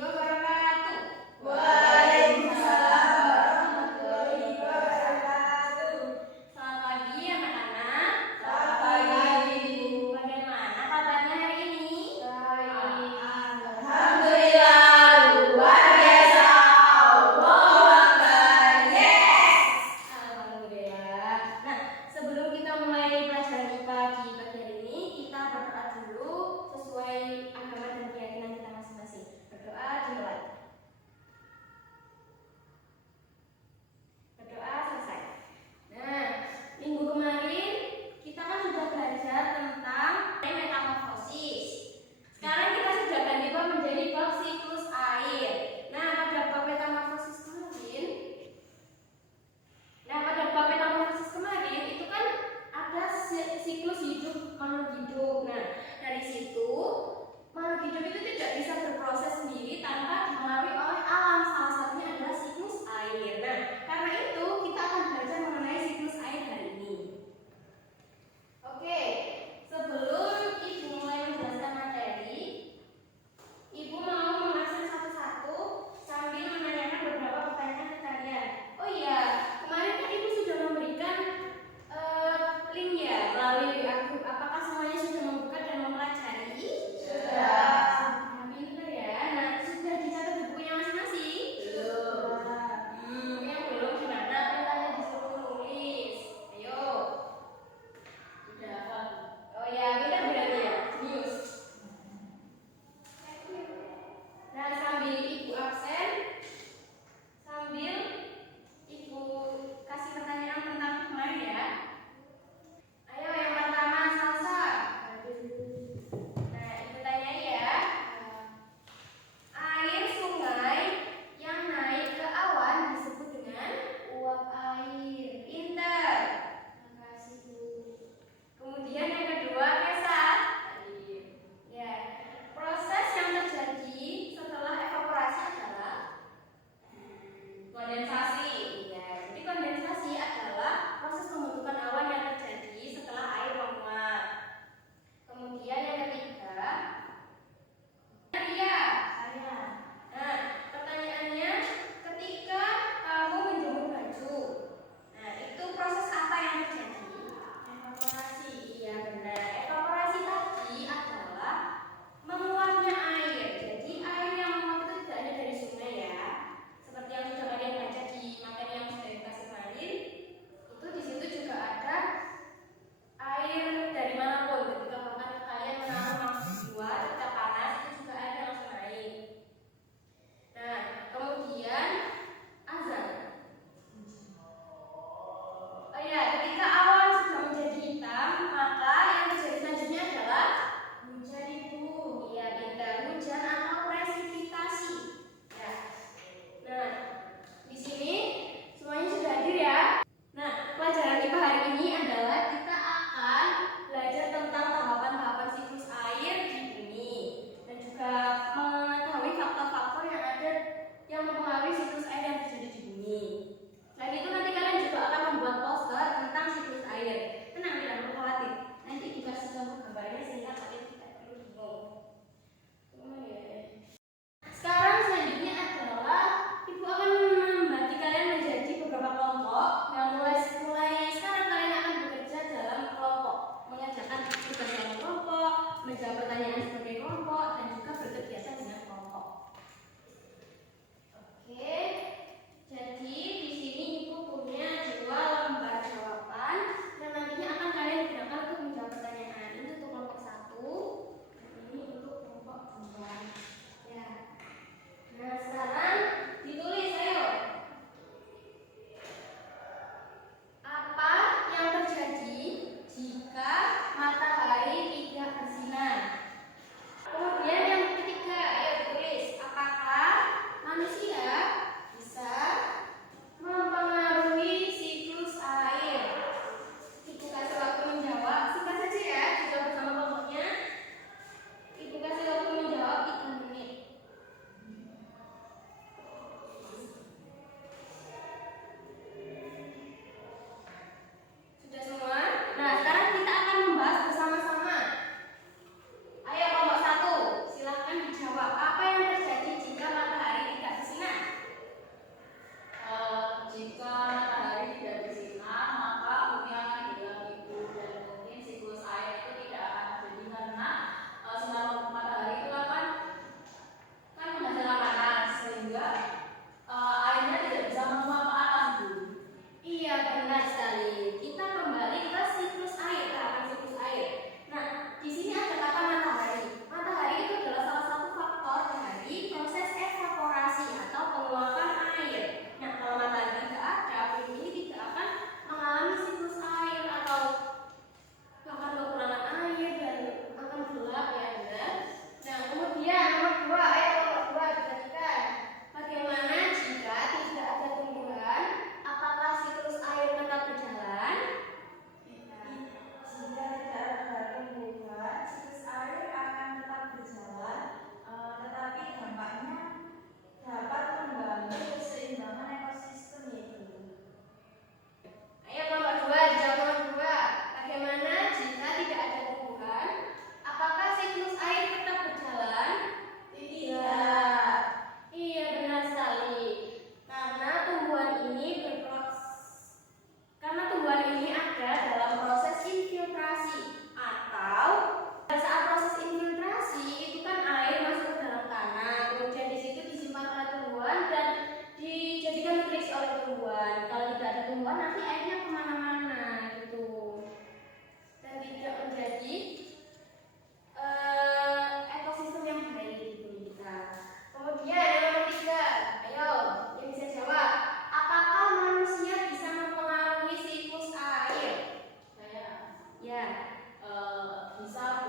wabarakatuh. Waalaikumsalam warahmatullahi wabarakatuh. Selamat pagi anak-anak. Selamat pagi. Bagaimana kabarnya hari ini? Alhamdulillah, luar biasa. Allahu Akbar. Yes. Alhamdulillah. Nah, sebelum kita mulai pelajaran IPA di pagi hari ini, kita berdoa dulu sesuai agama dan keyakinan kita masing-masing. Berdoa dimulai.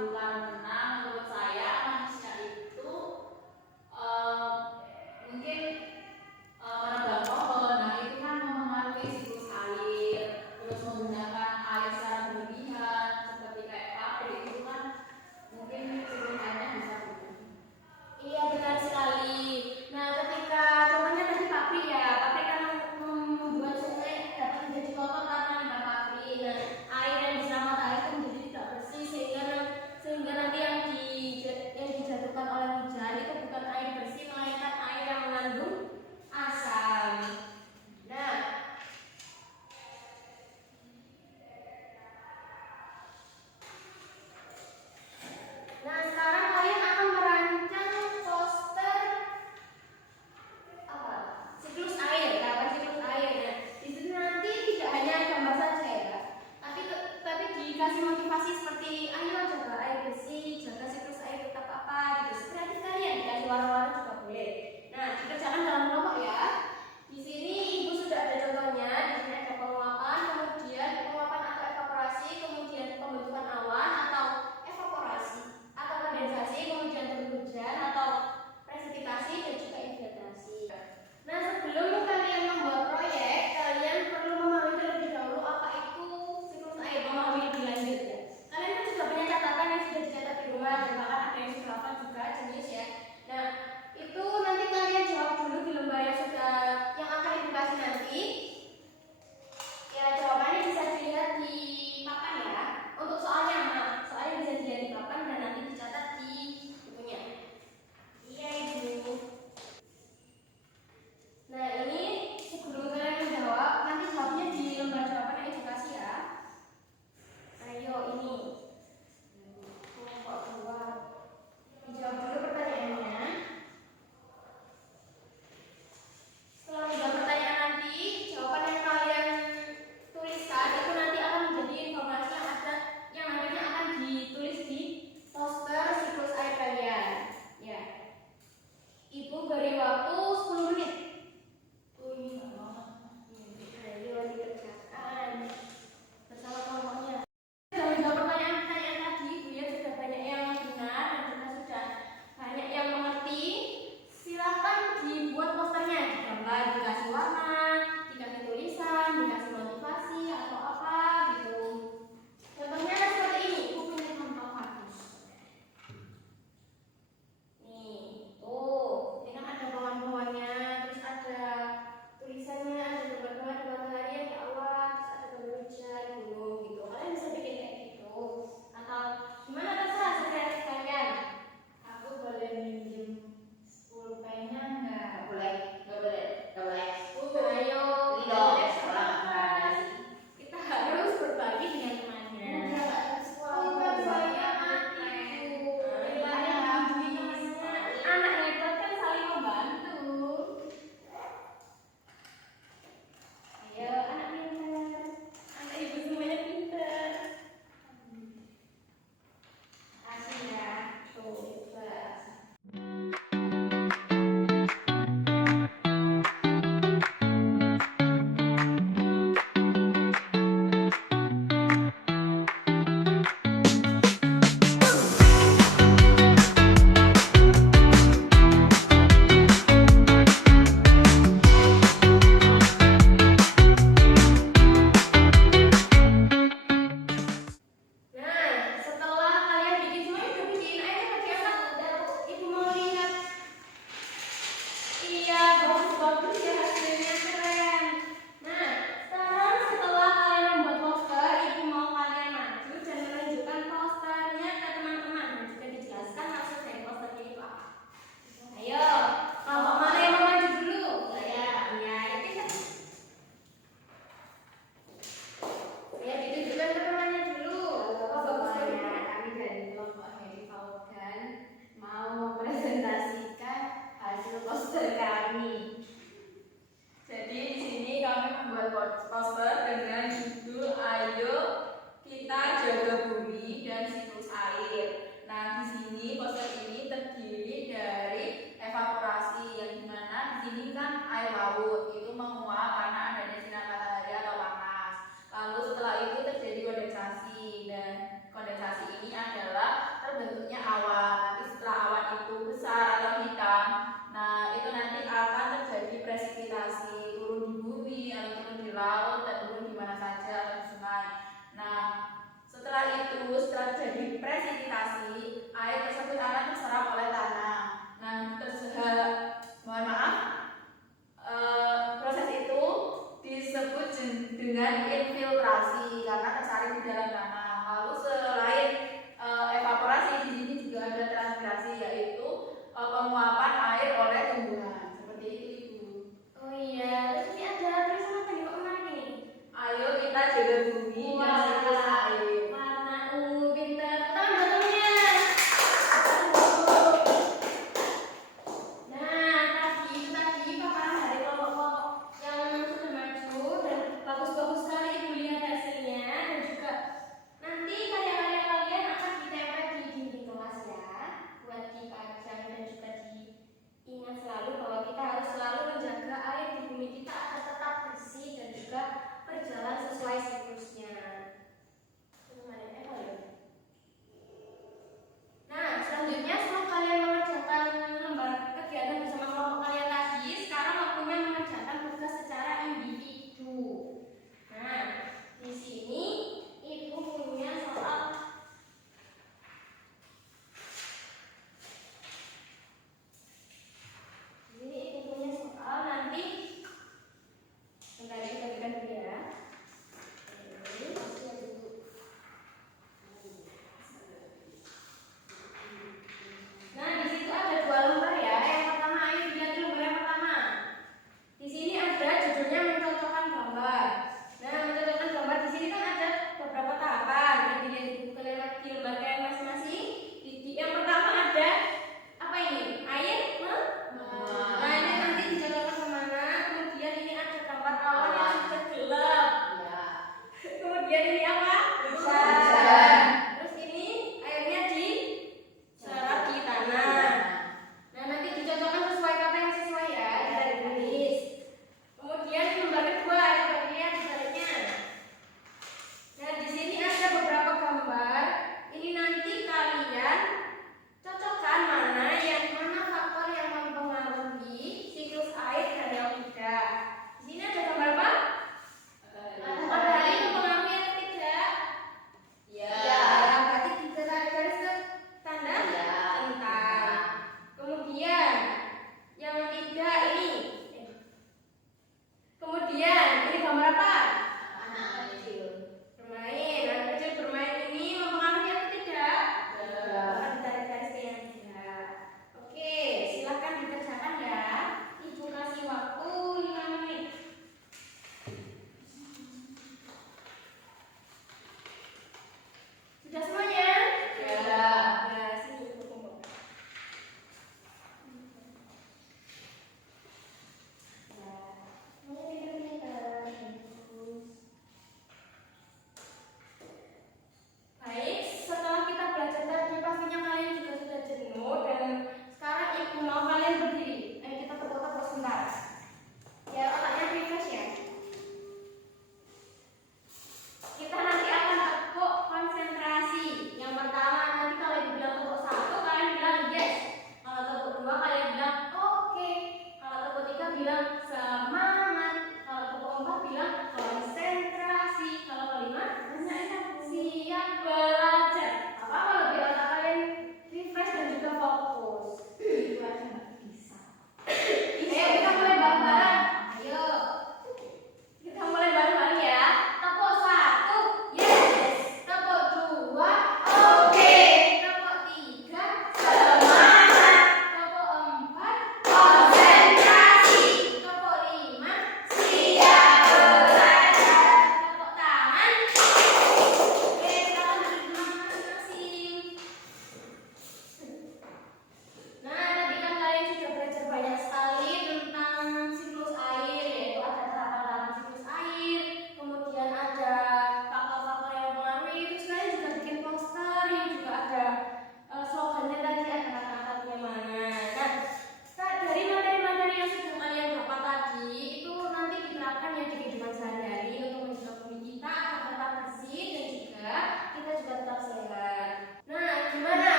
Bu, karena menurut saya manusia itu mungkin menebang pohon, nah itu kan mempengaruhi siklus air, terus menggunakan air secara berlebihan seperti kayak pabrik itu kan mungkin siklus airnya bisa berubah. Iya benar sekali. Nah ketika contohnya tadi pabrik ya, pabrik kan membuat sungai dapat menjadi kotor karena limbah pabrik. Nah air yang diserap air itu menjadi tidak bersih sehingga nanti yang dijatuhkan oleh hujan itu bukan air bersih melainkan air yang mengandung asam. Nah sekarang kalian akan merancang poster apa? Siklus air, kapan siklus air. Nah, di situ nanti tidak hanya gambar saja ya, tapi dikasih motivasi seperti ayo jaga air bersih, jaga siklus air tetap apa gitu. Seperti kalian dikasih warna-warna juga boleh. Nah, dikerjakan dalam kelompok ya. Di sini ibu sudah ada contohnya. Di sini ada penguapan, kemudian penguapan atau evaporasi, kemudian pembentukan awan atau evaporasi atau kondensasi, kemudian turun hujan atau presipitasi dan juga infiltrasi. Nah, sebelum kalian membuat proyek, kalian perlu memahami terlebih dahulu apa itu siklus air, memahami lebih lanjut ya. Kalian kan sudah punya catatan yang sudah dicatat di rumah dan bahkan ada yang sudah hafal juga.